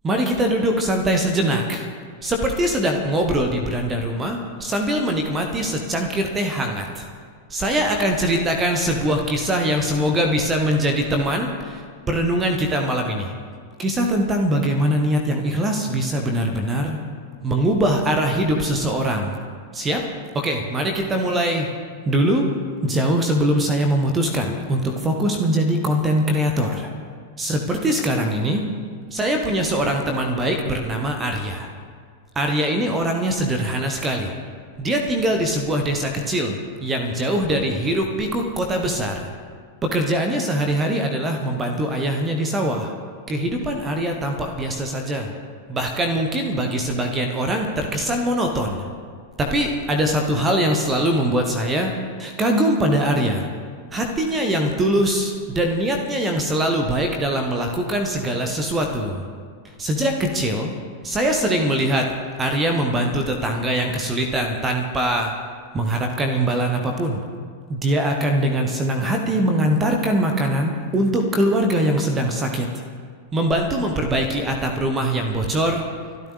Mari kita duduk santai sejenak, seperti sedang ngobrol di beranda rumah sambil menikmati secangkir teh hangat. Saya akan ceritakan sebuah kisah yang semoga bisa menjadi teman perenungan kita malam ini. Kisah tentang bagaimana niat yang ikhlas bisa benar-benar mengubah arah hidup seseorang. Siap? Oke, mari kita mulai dulu. Jauh sebelum saya memutuskan untuk fokus menjadi konten kreator seperti sekarang ini, saya punya seorang teman baik bernama Arya. Arya ini orangnya sederhana sekali. Dia tinggal di sebuah desa kecil yang jauh dari hiruk-pikuk kota besar. Pekerjaannya sehari-hari adalah membantu ayahnya di sawah. Kehidupan Arya tampak biasa saja. Bahkan mungkin bagi sebagian orang terkesan monoton. Tapi ada satu hal yang selalu membuat saya kagum pada Arya. Hatinya yang tulus dan niatnya yang selalu baik dalam melakukan segala sesuatu. Sejak kecil, saya sering melihat Arya membantu tetangga yang kesulitan tanpa mengharapkan imbalan apapun. Dia akan dengan senang hati mengantarkan makanan untuk keluarga yang sedang sakit, membantu memperbaiki atap rumah yang bocor,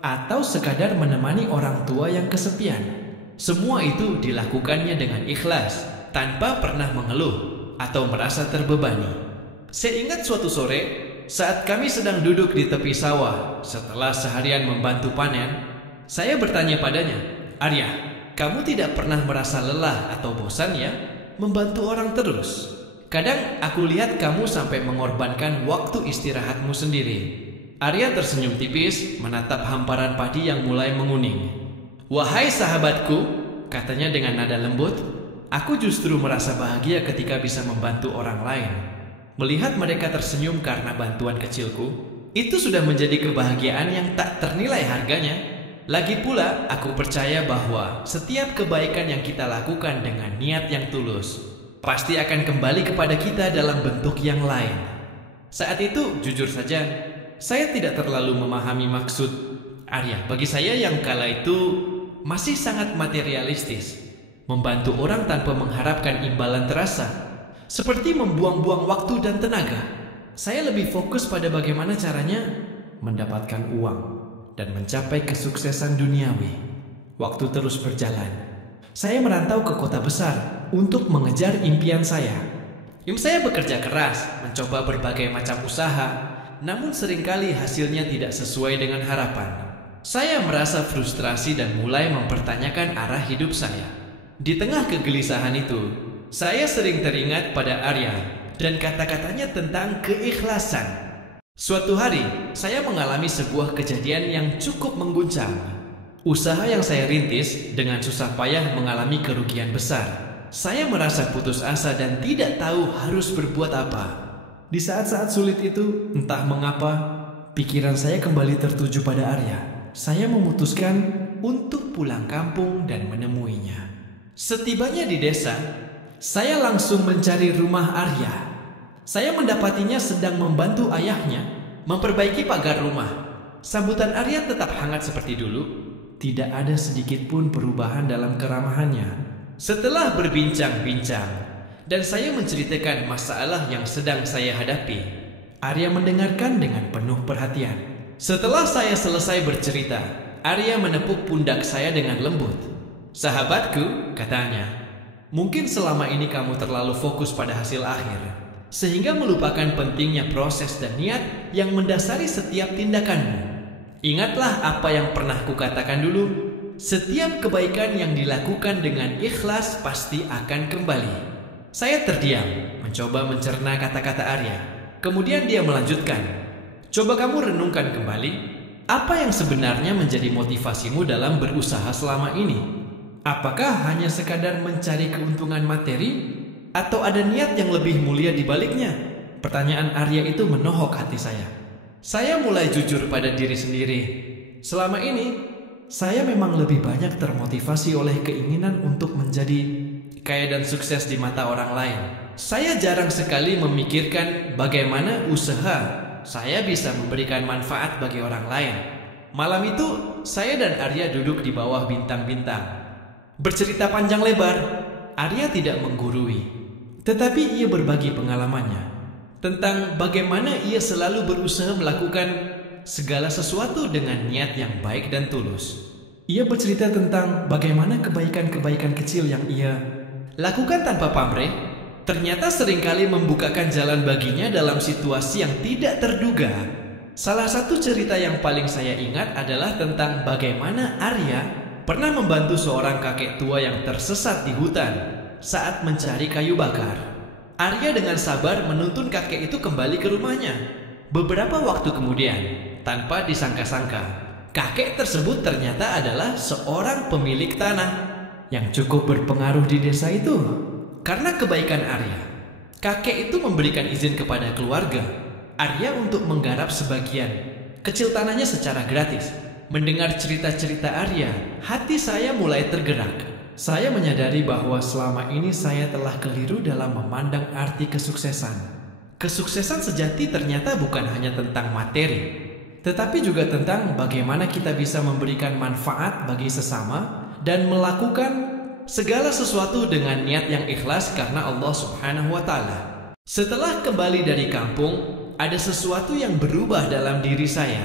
atau sekadar menemani orang tua yang kesepian. Semua itu dilakukannya dengan ikhlas, tanpa pernah mengeluh atau merasa terbebani. Saya ingat suatu sore, saat kami sedang duduk di tepi sawah setelah seharian membantu panen, saya bertanya padanya, "Arya, kamu tidak pernah merasa lelah atau bosan ya, membantu orang terus? Kadang aku lihat kamu sampai mengorbankan waktu istirahatmu sendiri." Arya tersenyum tipis menatap hamparan padi yang mulai menguning. "Wahai sahabatku," katanya dengan nada lembut, "aku justru merasa bahagia ketika bisa membantu orang lain. Melihat mereka tersenyum karena bantuan kecilku, itu sudah menjadi kebahagiaan yang tak ternilai harganya. Lagi pula, aku percaya bahwa setiap kebaikan yang kita lakukan dengan niat yang tulus, pasti akan kembali kepada kita dalam bentuk yang lain." Saat itu, jujur saja, saya tidak terlalu memahami maksud Arya. Bagi saya yang kala itu masih sangat materialistis. Membantu orang tanpa mengharapkan imbalan terasa, seperti membuang-buang waktu dan tenaga. Saya lebih fokus pada bagaimana caranya mendapatkan uang dan mencapai kesuksesan duniawi. Waktu terus berjalan. Saya merantau ke kota besar untuk mengejar impian saya. Saya bekerja keras, mencoba berbagai macam usaha, namun seringkali hasilnya tidak sesuai dengan harapan. Saya merasa frustrasi dan mulai mempertanyakan arah hidup saya. Di tengah kegelisahan itu, saya sering teringat pada Arya dan kata-katanya tentang keikhlasan. Suatu hari, saya mengalami sebuah kejadian yang cukup mengguncang. Usaha yang saya rintis dengan susah payah mengalami kerugian besar. Saya merasa putus asa dan tidak tahu harus berbuat apa. Di saat-saat sulit itu, entah mengapa, pikiran saya kembali tertuju pada Arya. Saya memutuskan untuk pulang kampung dan menemuinya. Setibanya di desa, saya langsung mencari rumah Arya. Saya mendapatinya sedang membantu ayahnya memperbaiki pagar rumah. Sambutan Arya tetap hangat seperti dulu. Tidak ada sedikit pun perubahan dalam keramahannya. Setelah berbincang-bincang dan saya menceritakan masalah yang sedang saya hadapi, Arya mendengarkan dengan penuh perhatian. Setelah saya selesai bercerita, Arya menepuk pundak saya dengan lembut. "Sahabatku," katanya, "mungkin selama ini kamu terlalu fokus pada hasil akhir, sehingga melupakan pentingnya proses dan niat yang mendasari setiap tindakanmu. Ingatlah apa yang pernah kukatakan dulu, setiap kebaikan yang dilakukan dengan ikhlas pasti akan kembali." Saya terdiam, mencoba mencerna kata-kata Arya. Kemudian dia melanjutkan, "Coba kamu renungkan kembali, apa yang sebenarnya menjadi motivasimu dalam berusaha selama ini? Apakah hanya sekadar mencari keuntungan materi? Atau ada niat yang lebih mulia di baliknya?" Pertanyaan Arya itu menohok hati saya. Saya mulai jujur pada diri sendiri. Selama ini, saya memang lebih banyak termotivasi oleh keinginan untuk menjadi kaya dan sukses di mata orang lain. Saya jarang sekali memikirkan bagaimana usaha saya bisa memberikan manfaat bagi orang lain. Malam itu, saya dan Arya duduk di bawah bintang-bintang. Bercerita panjang lebar, Arya tidak menggurui, tetapi ia berbagi pengalamannya tentang bagaimana ia selalu berusaha melakukan segala sesuatu dengan niat yang baik dan tulus. Ia bercerita tentang bagaimana kebaikan-kebaikan kecil yang ia lakukan tanpa pamrih, ternyata seringkali membukakan jalan baginya dalam situasi yang tidak terduga. Salah satu cerita yang paling saya ingat adalah tentang bagaimana Arya pernah membantu seorang kakek tua yang tersesat di hutan saat mencari kayu bakar. Arya dengan sabar menuntun kakek itu kembali ke rumahnya. Beberapa waktu kemudian, tanpa disangka-sangka, kakek tersebut ternyata adalah seorang pemilik tanah yang cukup berpengaruh di desa itu. Karena kebaikan Arya, kakek itu memberikan izin kepada keluarga Arya untuk menggarap sebagian kecil tanahnya secara gratis. Mendengar cerita-cerita Arya, hati saya mulai tergerak. Saya menyadari bahwa selama ini saya telah keliru dalam memandang arti kesuksesan. Kesuksesan sejati ternyata bukan hanya tentang materi, tetapi juga tentang bagaimana kita bisa memberikan manfaat bagi sesama dan melakukan segala sesuatu dengan niat yang ikhlas karena Allah Subhanahu wa Ta'ala. Setelah kembali dari kampung, ada sesuatu yang berubah dalam diri saya.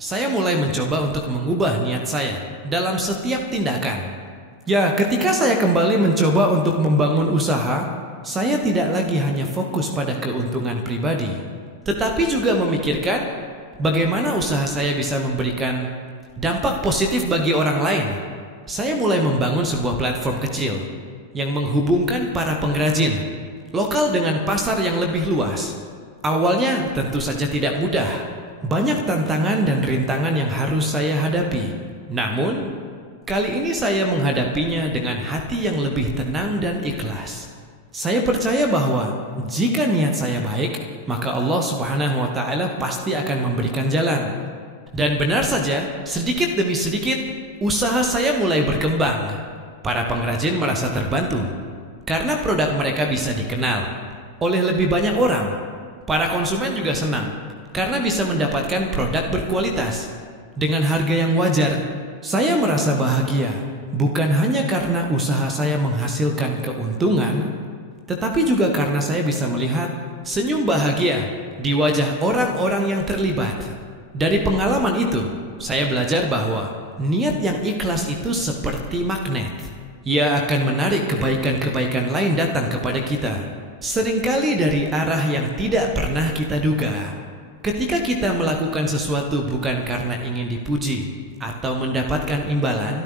Saya mulai mencoba untuk mengubah niat saya dalam setiap tindakan. Ya, ketika saya kembali mencoba untuk membangun usaha, saya tidak lagi hanya fokus pada keuntungan pribadi, tetapi juga memikirkan bagaimana usaha saya bisa memberikan dampak positif bagi orang lain. Saya mulai membangun sebuah platform kecil yang menghubungkan para pengrajin lokal dengan pasar yang lebih luas. Awalnya tentu saja tidak mudah. Banyak tantangan dan rintangan yang harus saya hadapi. Namun, kali ini saya menghadapinya dengan hati yang lebih tenang dan ikhlas. Saya percaya bahwa jika niat saya baik, maka Allah Subhanahu wa Ta'ala pasti akan memberikan jalan. Dan benar saja, sedikit demi sedikit, usaha saya mulai berkembang. Para pengrajin merasa terbantu karena produk mereka bisa dikenal oleh lebih banyak orang. Para konsumen juga senang karena bisa mendapatkan produk berkualitas dengan harga yang wajar. Saya merasa bahagia bukan hanya karena usaha saya menghasilkan keuntungan, tetapi juga karena saya bisa melihat senyum bahagia di wajah orang-orang yang terlibat. Dari pengalaman itu, saya belajar bahwa niat yang ikhlas itu seperti magnet. Ia akan menarik kebaikan-kebaikan lain datang kepada kita, seringkali dari arah yang tidak pernah kita duga. Ketika kita melakukan sesuatu bukan karena ingin dipuji atau mendapatkan imbalan,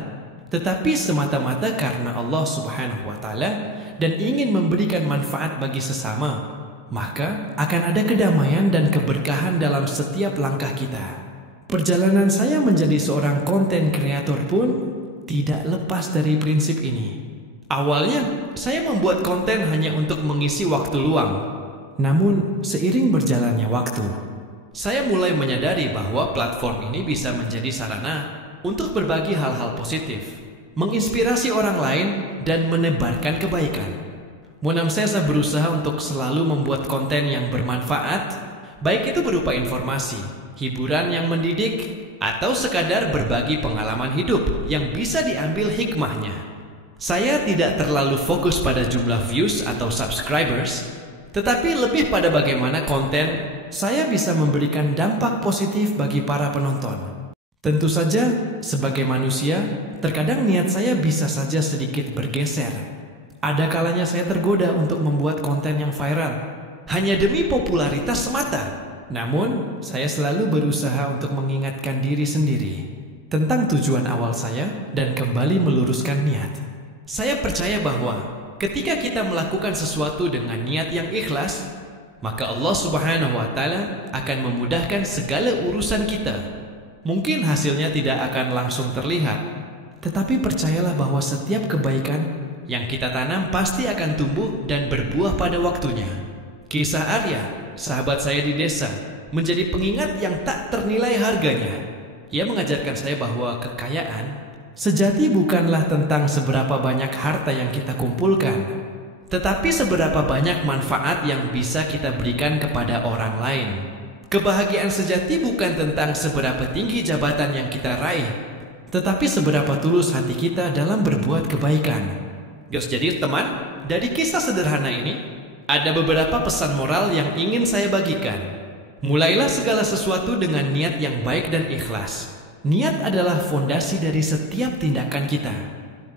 tetapi semata-mata karena Allah Subhanahu wa Ta'ala dan ingin memberikan manfaat bagi sesama, maka akan ada kedamaian dan keberkahan dalam setiap langkah kita. Perjalanan saya menjadi seorang konten kreator pun tidak lepas dari prinsip ini. Awalnya, saya membuat konten hanya untuk mengisi waktu luang. Namun, seiring berjalannya waktu, saya mulai menyadari bahwa platform ini bisa menjadi sarana untuk berbagi hal-hal positif, menginspirasi orang lain, dan menebarkan kebaikan. Munamsesa berusaha untuk selalu membuat konten yang bermanfaat, baik itu berupa informasi, hiburan yang mendidik, atau sekadar berbagi pengalaman hidup yang bisa diambil hikmahnya. Saya tidak terlalu fokus pada jumlah views atau subscribers, tetapi lebih pada bagaimana konten saya bisa memberikan dampak positif bagi para penonton. Tentu saja, sebagai manusia, terkadang niat saya bisa saja sedikit bergeser. Ada kalanya saya tergoda untuk membuat konten yang viral, hanya demi popularitas semata. Namun, saya selalu berusaha untuk mengingatkan diri sendiri tentang tujuan awal saya dan kembali meluruskan niat. Saya percaya bahwa ketika kita melakukan sesuatu dengan niat yang ikhlas, maka Allah Subhanahu wa Ta'ala akan memudahkan segala urusan kita. Mungkin hasilnya tidak akan langsung terlihat, tetapi percayalah bahwa setiap kebaikan yang kita tanam pasti akan tumbuh dan berbuah pada waktunya. Kisah Arya, sahabat saya di desa, menjadi pengingat yang tak ternilai harganya. Ia mengajarkan saya bahwa kekayaan sejati bukanlah tentang seberapa banyak harta yang kita kumpulkan, tetapi seberapa banyak manfaat yang bisa kita berikan kepada orang lain. Kebahagiaan sejati bukan tentang seberapa tinggi jabatan yang kita raih, tetapi seberapa tulus hati kita dalam berbuat kebaikan. Jadi teman, dari kisah sederhana ini, ada beberapa pesan moral yang ingin saya bagikan. Mulailah segala sesuatu dengan niat yang baik dan ikhlas. Niat adalah fondasi dari setiap tindakan kita.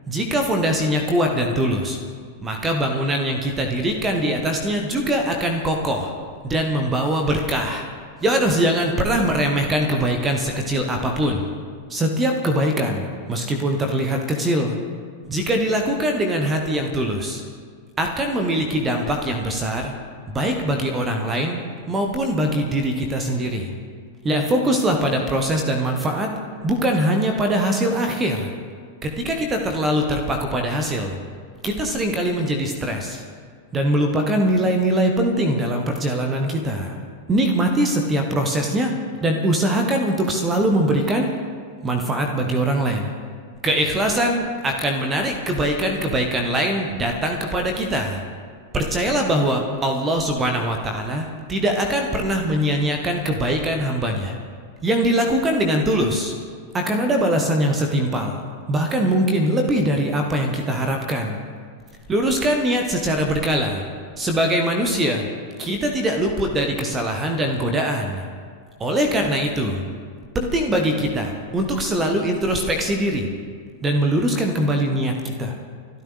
Jika fondasinya kuat dan tulus, maka bangunan yang kita dirikan di atasnya juga akan kokoh dan membawa berkah. Jangan pernah meremehkan kebaikan sekecil apapun. Setiap kebaikan, meskipun terlihat kecil, jika dilakukan dengan hati yang tulus, akan memiliki dampak yang besar, baik bagi orang lain maupun bagi diri kita sendiri. Ya, fokuslah pada proses dan manfaat, bukan hanya pada hasil akhir. Ketika kita terlalu terpaku pada hasil, kita seringkali menjadi stres dan melupakan nilai-nilai penting dalam perjalanan kita. Nikmati setiap prosesnya dan usahakan untuk selalu memberikan manfaat bagi orang lain. Keikhlasan akan menarik kebaikan-kebaikan lain datang kepada kita. Percayalah bahwa Allah Subhanahu wa Ta'ala tidak akan pernah menyia-nyiakan kebaikan hambanya. Yang dilakukan dengan tulus akan ada balasan yang setimpal, bahkan mungkin lebih dari apa yang kita harapkan. Luruskan niat secara berkala. Sebagai manusia, kita tidak luput dari kesalahan dan godaan. Oleh karena itu, penting bagi kita untuk selalu introspeksi diri dan meluruskan kembali niat kita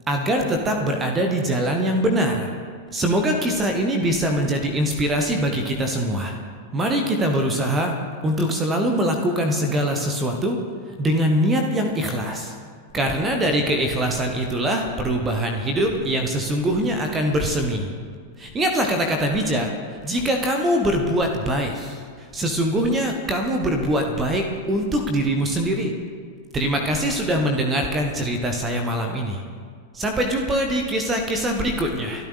agar tetap berada di jalan yang benar. Semoga kisah ini bisa menjadi inspirasi bagi kita semua. Mari kita berusaha untuk selalu melakukan segala sesuatu dengan niat yang ikhlas. Karena dari keikhlasan itulah perubahan hidup yang sesungguhnya akan bersemi. Ingatlah kata-kata bijak, jika kamu berbuat baik, sesungguhnya kamu berbuat baik untuk dirimu sendiri. Terima kasih sudah mendengarkan cerita saya malam ini. Sampai jumpa di kisah-kisah berikutnya.